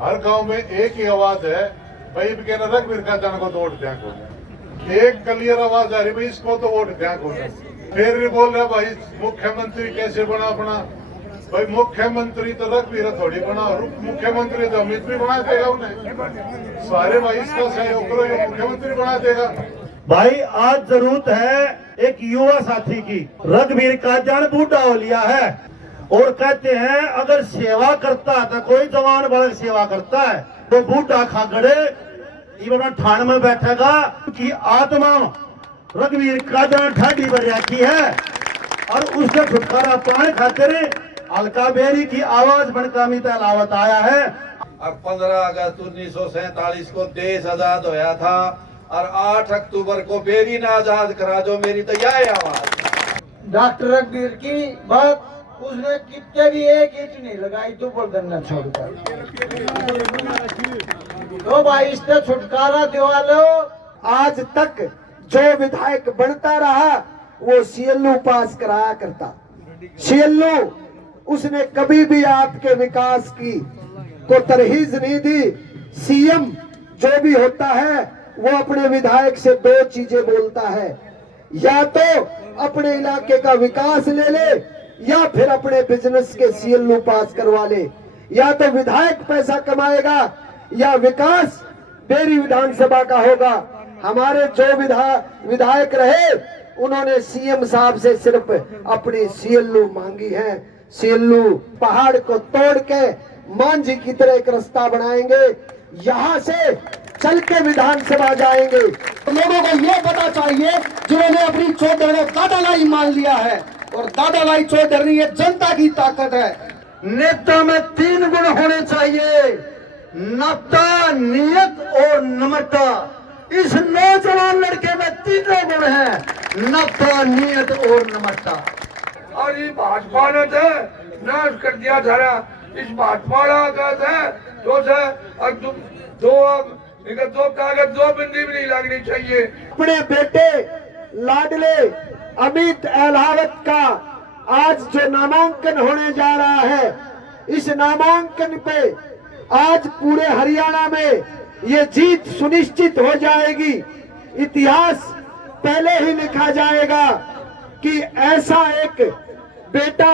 हर गांव में एक ही आवाज है भाई, कहना रघुवीर काजान को तो वोट दिया को। एक क्लियर आवाज आ रही भाई इसको तो वोट दिया को। फिर भी बोल रहा भाई मुख्यमंत्री कैसे बना अपना। भाई मुख्यमंत्री तो रघुवीर थोड़ी बना, मुख्यमंत्री तो अमित भी बना देगा उन्हें। सारे भाई इसका सहयोग करो, ये मुख्यमंत्री बना देगा। भाई आज जरूरत है एक युवा साथी की। रघुवीर काजान बूढ़ा हो लिया है और कहते हैं अगर सेवा करता है तो कोई जवान बड़ा सेवा करता है तो बूढ़ा खागड़े अपना ठाण में बैठेगा कि आत्मा रघुवीर काजान ठाडी भर रखी है और उससे छुटकारा पाने खातिर अलका बेरी की आवाज बनकामी तलावत आया है। अब 15 अगस्त 1947 को देश आजाद होया था और 8 अक्टूबर को बेरी ने आजाद करा, जो मेरी तो यह आवाज। डॉक्टर रघुवीर की बात उसने कितने भी एक ईंट नहीं लगाई तो बरदन्ना छोड़कर। तो भाई इससे छुटकारा दिवा लो। आज तक जो विधायक बनता रहा वो सीएलयू पास कराया करता। सीएलयू उसने कभी भी आपके विकास की को तरहीज नहीं दी। सीएम जो भी होता है वो अपने विधायक से दो चीजें बोलता है, या तो अपने इलाके का विकास ले ले या फिर अपने बिजनेस के सीएलयू पास करवा ले। या तो विधायक पैसा कमाएगा या विकास बेरी विधानसभा का होगा। हमारे जो विधायक रहे उन्होंने सीएम साहब से सिर्फ अपनी सीएलयू मांगी है। सीएलयू पहाड़ को तोड़ के मांझी की तरह एक रास्ता बनाएंगे, यहाँ से चल के विधानसभा जाएंगे। लोगों को ये पता चाहिए जिन्होंने अपनी चौधरी को दादालाई मान लिया है, और दादालाई चौधरी ये जनता की ताकत है। नेता में 3 गुण होने चाहिए, नता, नियत और नम्रता। इस नौजवान लड़के में तीनों गुण हैं, नता, नियत और नम्रता। और ये भाजपा ने तो नाश कर दिया सारा। इस भाजपा दो कागज 2 बिंदी भी नहीं लगनी चाहिए। अपने बेटे लाडले अमित अहलावत का आज जो नामांकन होने जा रहा है, इस नामांकन पे आज पूरे हरियाणा में ये जीत सुनिश्चित हो जाएगी। इतिहास पहले ही लिखा जाएगा कि ऐसा एक बेटा,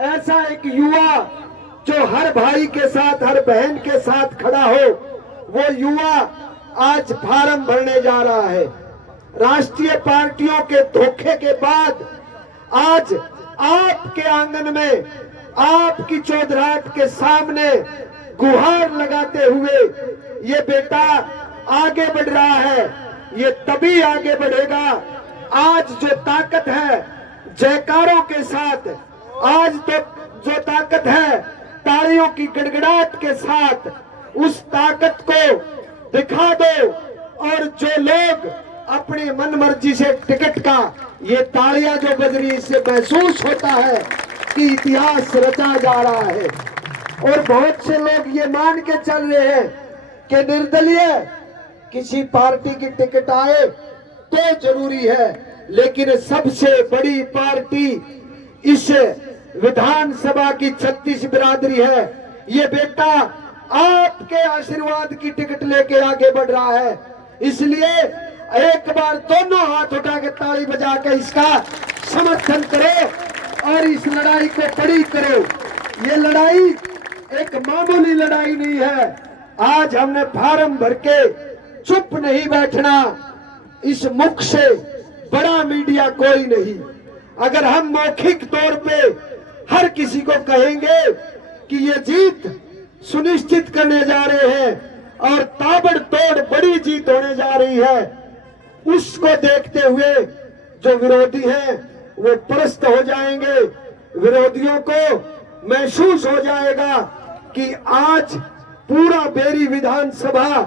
ऐसा एक युवा जो हर भाई के साथ, हर बहन के साथ खड़ा हो, वो युवा आज फार्म भरने जा रहा है। राष्ट्रीय पार्टियों के धोखे के बाद आज आपके आंगन में, आपकी चौधराट के सामने गुहार लगाते हुए ये बेटा आगे बढ़ रहा है। ये तभी आगे बढ़ेगा, आज जो ताकत है जयकारों के साथ, आज तो जो ताकत है तालियों की गड़गड़ाहट के साथ, उस ताकत को दिखा दो। और जो लोग अपनी मन मर्जी से टिकट का, ये तालियां जो बज रही, इससे महसूस होता है कि इतिहास रचा जा रहा है। और बहुत से लोग ये मान के चल रहे हैं कि निर्दलीय किसी पार्टी की टिकट आए तो जरूरी है, लेकिन सबसे बड़ी पार्टी इस विधानसभा की 36 बिरादरी है। ये बेटा आपके आशीर्वाद की टिकट लेके आगे बढ़ रहा है, इसलिए एक बार दोनों हाथ उठा के ताली बजा के इसका समर्थन करो और इस लड़ाई को बड़ी करो। ये लड़ाई एक मामूली लड़ाई नहीं है। आज हमने फार्म भर के चुप नहीं बैठना, इस मुख से बड़ा मीडिया कोई नहीं। अगर हम मौखिक तौर पे हर किसी को कहेंगे कि ये जीत सुनिश्चित करने जा रहे हैं और ताबड़तोड़ बड़ी जीत होने जा रही है, उसको देखते हुए जो विरोधी हैं वो परस्त हो जाएंगे। विरोधियों को महसूस हो जाएगा कि आज पूरा बेरी विधानसभा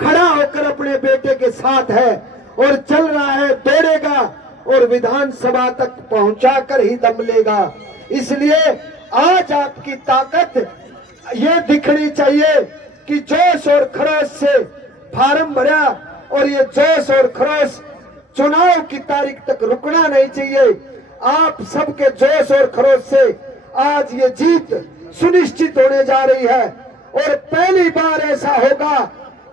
खड़ा होकर अपने बेटे के साथ है और चल रहा है, दौड़ेगा और विधानसभा तक पहुंचाकर ही दम लेगा। इसलिए आज आपकी ताकत ये दिखनी चाहिए कि जोश और खरोश से फार्म भरा, और ये जोश और खरोश चुनाव की तारीख तक रुकना नहीं चाहिए। आप सबके जोश और खरोश से आज ये जीत सुनिश्चित होने जा रही है और पहली बार ऐसा होगा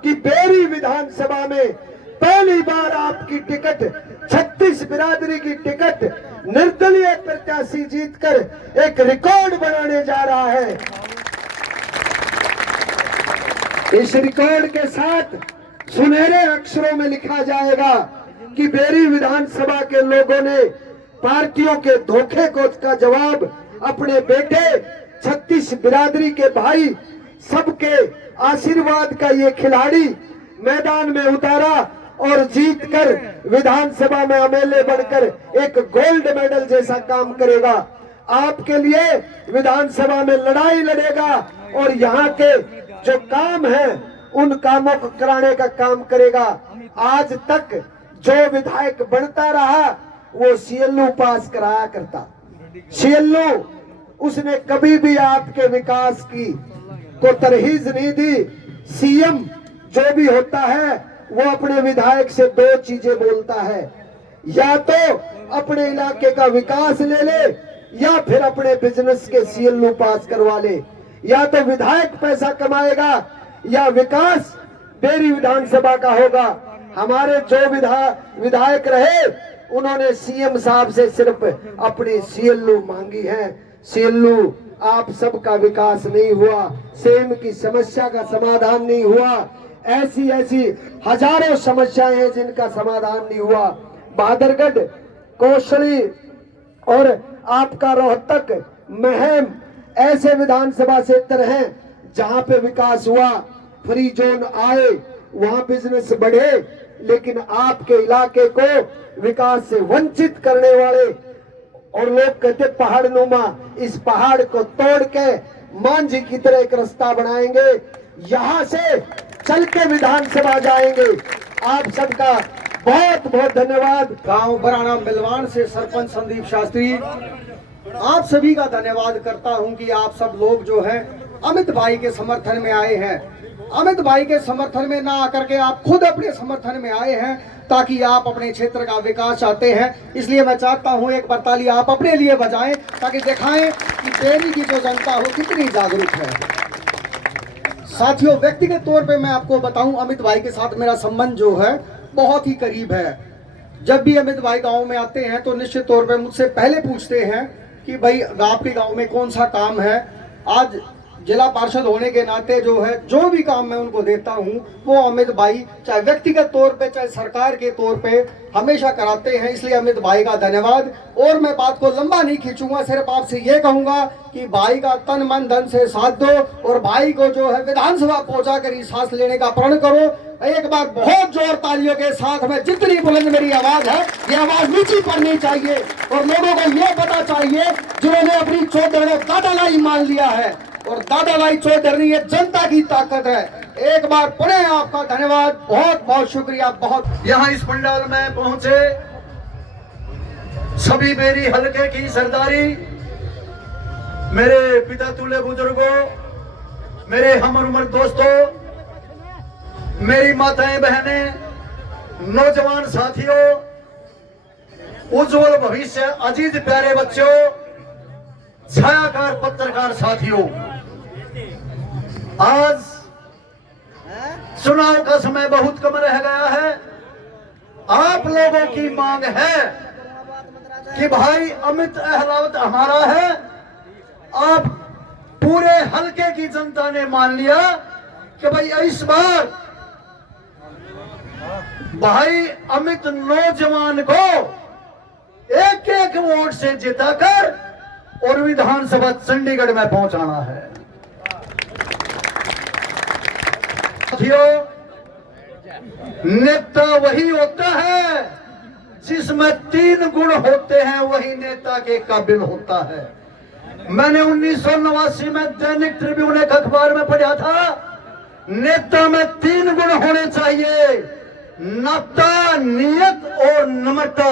कि बेरी विधानसभा में पहली बार आपकी टिकट 36 बिरादरी की टिकट निर्दलीय प्रत्याशी जीतकर एक रिकॉर्ड बनाने जा रहा है। इस रिकॉर्ड के साथ सुनहरे अक्षरों में लिखा जाएगा कि बेरी विधानसभा के लोगों ने पार्टियों के धोखे को का जवाब अपने बेटे 36 बिरादरी के भाई सबके आशीर्वाद का ये खिलाड़ी मैदान में उतारा और जीतकर विधानसभा में एमएलए बनकर एक गोल्ड मेडल जैसा काम करेगा। आपके लिए विधानसभा में लड़ाई लड़ेगा और यहाँ के जो काम है उन कामों को कराने का काम करेगा। आज तक जो विधायक बनता रहा वो सीएलओ पास कराया करता। सीएलओ उसने कभी भी आपके विकास की को तरहीज नहीं दी। सीएम जो भी होता है वो अपने विधायक से दो चीजें बोलता है, या तो अपने इलाके का विकास ले ले या फिर अपने बिजनेस के सीएलओ पास करवा ले। या तो विधायक पैसा कमाएगा या विकास बेरी विधानसभा का होगा। हमारे जो विधायक रहे उन्होंने सीएम साहब से सिर्फ अपनी सीएलओ मांगी है। सीएलओ आप सबका विकास नहीं हुआ, सेम की समस्या का समाधान नहीं हुआ, ऐसी ऐसी हजारों समस्याएं हैं जिनका समाधान नहीं हुआ। बहादुरगढ़, कौशली और आपका रोहतक, महम ऐसे विधानसभा क्षेत्र हैं जहां पे विकास हुआ, फ्री जोन आए, वहां बिजनेस बढ़े, लेकिन आपके इलाके को विकास से वंचित करने वाले और लोग कहते पहाड़ नुमा, इस पहाड़ को तोड़ के मांझी की तरह एक रास्ता बनाएंगे, यहां से चल के विधानसभा जाएंगे। आप सबका बहुत बहुत धन्यवाद। गांव बराना मिलवान से सरपंच संदीप शास्त्री, आप सभी का धन्यवाद करता हूं कि आप सब लोग जो हैं अमित भाई के समर्थन में आए हैं। अमित भाई के समर्थन में ना आकर के आप खुद अपने समर्थन में आए हैं ताकि आप अपने क्षेत्र का विकास चाहते हैं। इसलिए मैं चाहता हूं एक बार ताली आप अपने लिए बजाएं ताकि दिखाएं कि बेरी की जो जनता हो कितनी जागरूक है। साथियों, व्यक्तिगत तौर पे मैं आपको बताऊं, अमित भाई के साथ मेरा संबंध जो है बहुत ही करीब है। जब भी अमित भाई गांव में आते हैं तो निश्चित तौर पे मुझसे पहले पूछते हैं कि भाई आपके गांव में कौन सा काम है। आज जिला पार्षद होने के नाते जो है जो भी काम मैं उनको देता हूं वो अमित भाई चाहे व्यक्तिगत तौर पे चाहे सरकार के तौर पे हमेशा कराते हैं। इसलिए अमित भाई का धन्यवाद। और मैं बात को लंबा नहीं खींचूंगा, सिर्फ आपसे ये कहूंगा कि भाई का तन मन धन से साथ दो और भाई को जो है विधानसभा पहुंचा कर ही सांस लेने का प्रण करो। एक बार बहुत जोर तालियों के साथ में, जितनी बुलंद मेरी आवाज है ये आवाज नीची पड़नी चाहिए और लोगों को ये पता चाहिए जिन्होंने अपनी चौधरी को दादालाई मान लिया है और दादालाई चौधरी ये जनता की ताकत है। एक बार पुनः आपका धन्यवाद, बहुत बहुत शुक्रिया। बहुत यहाँ इस पंडाल में पहुंचे सभी बेरी हलके की सरदारी, मेरे पिता तुल्य बुजुर्गों, मेरे हम उम्र दोस्तों, मेरी माताएं बहनें, नौजवान साथियों, उज्जवल भविष्य अजीत प्यारे बच्चों, छायाकार पत्रकार साथियों, आज चुनाव का समय बहुत कम रह गया है। आप लोगों की मांग है कि भाई अमित अहलावत हमारा है। आप पूरे हलके की जनता ने मान लिया कि भाई इस बार भाई अमित नौजवान को एक एक वोट से जिताकर और विधानसभा चंडीगढ़ में पहुंचाना है। साथियों, नेता वही होता है जिसमें 3 गुण होते हैं, वही नेता के काबिल होता है। मैंने 1989 में दैनिक ट्रिब्यून एक अखबार में पढ़ा था, नेता में 3 गुण होने चाहिए, नता, नियत और नम्रता।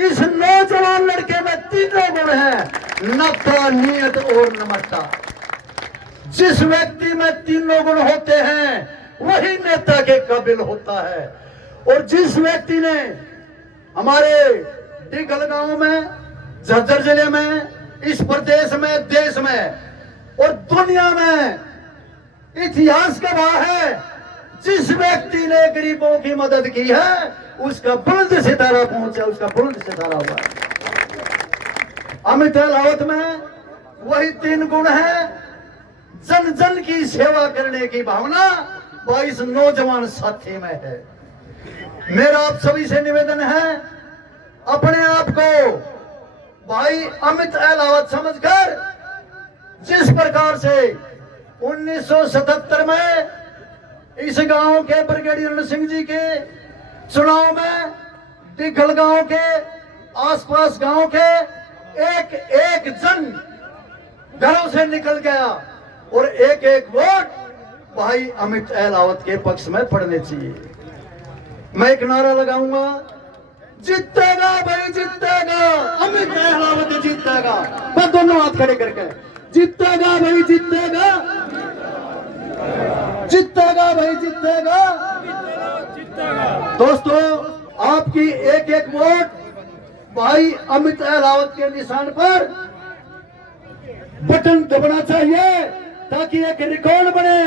इस नौजवान लड़के में 3 गुण हैं, नता, नियत और नम्रता। जिस व्यक्ति में 3 गुण होते हैं वही नेता के काबिल होता है। और जिस व्यक्ति ने हमारे डिगल गांव में, झज्जर जिले में, इस प्रदेश में, देश में और दुनिया में इतिहास गवाह है, जिस व्यक्ति ने गरीबों की मदद की है उसका बुलंद सितारा पहुंचा, उसका बुलंद सितारा हुआ। अमित अहलावत में वही 3 गुण है। जन जन की सेवा करने की भावना 22 नौजवान साथी में है। मेरा आप सभी से निवेदन है, अपने आप को भाई अमित अहलावत समझकर जिस प्रकार से 1977 में इस गांव के ब्रिगेडियर रण सिंह जी के चुनाव में दिघल गांव के आसपास गांव के एक एक जन घरों से निकल गया और एक एक वोट भाई अमित अहलावत के पक्ष में पड़ने चाहिए। मैं एक नारा लगाऊंगा, जीतेगा भाई जीतेगा, अमित अहलावत जीतेगा। मैं दोनों हाथ खड़े करके, जीतेगा भाई जीतेगा, जीतेगा भाई जीतेगा। दोस्तों, आपकी एक एक वोट भाई अमित अहलावत के निशान पर बटन दबाना चाहिए ताकि एक रिकॉर्ड बने।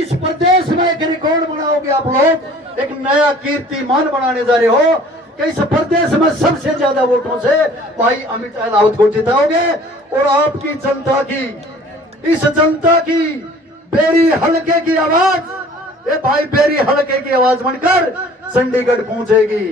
इस प्रदेश में एक रिकॉर्ड बनाओगे आप लोग, एक नया कीर्तिमान बनाने जा रहे हो कि इस प्रदेश में सबसे ज्यादा वोटों से भाई अमित अहलावत को जिताओगे। और आपकी जनता की, इस जनता की बेरी हलके की आवाज, ये भाई बेरी हलके की आवाज बनकर चंडीगढ़ पहुंचेगी।